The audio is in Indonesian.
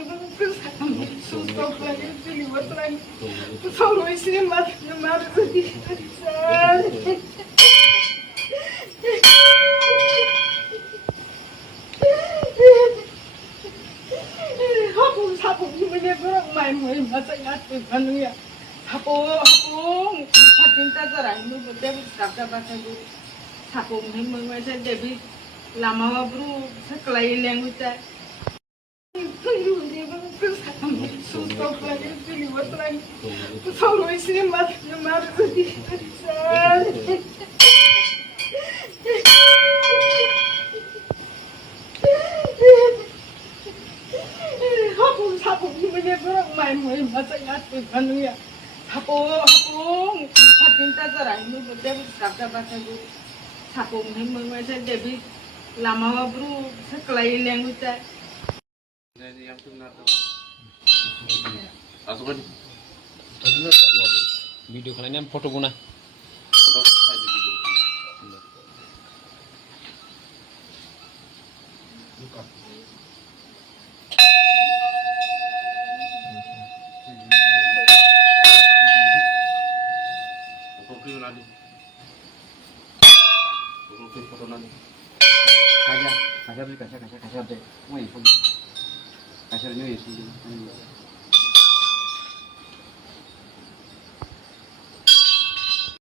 Susah lagi siliwat lagi. Solo istri mati Hapung hapung ini berang main main masa ngatur anu ya. Hapung patinta cerai nu betul kakak bahasa guru. Hapung ini mengasa Dewi lama bro sekelai yang ucap. Susah lagi siliwat lagi. Solo istri mati Hapung ini berang main main masa ngatur anu ya. Hapung patinta cerai nu betul kakak bahasa guru. Hapung ini mengasa Dewi lama bro sekelai yang ucap. Yang benar tuh. Masuk aja. Video kalian foto guna. Foto saja video. Buka. Foto lagi. Foto lagi. Kaca deh. Mau ini. Kaca ini sih.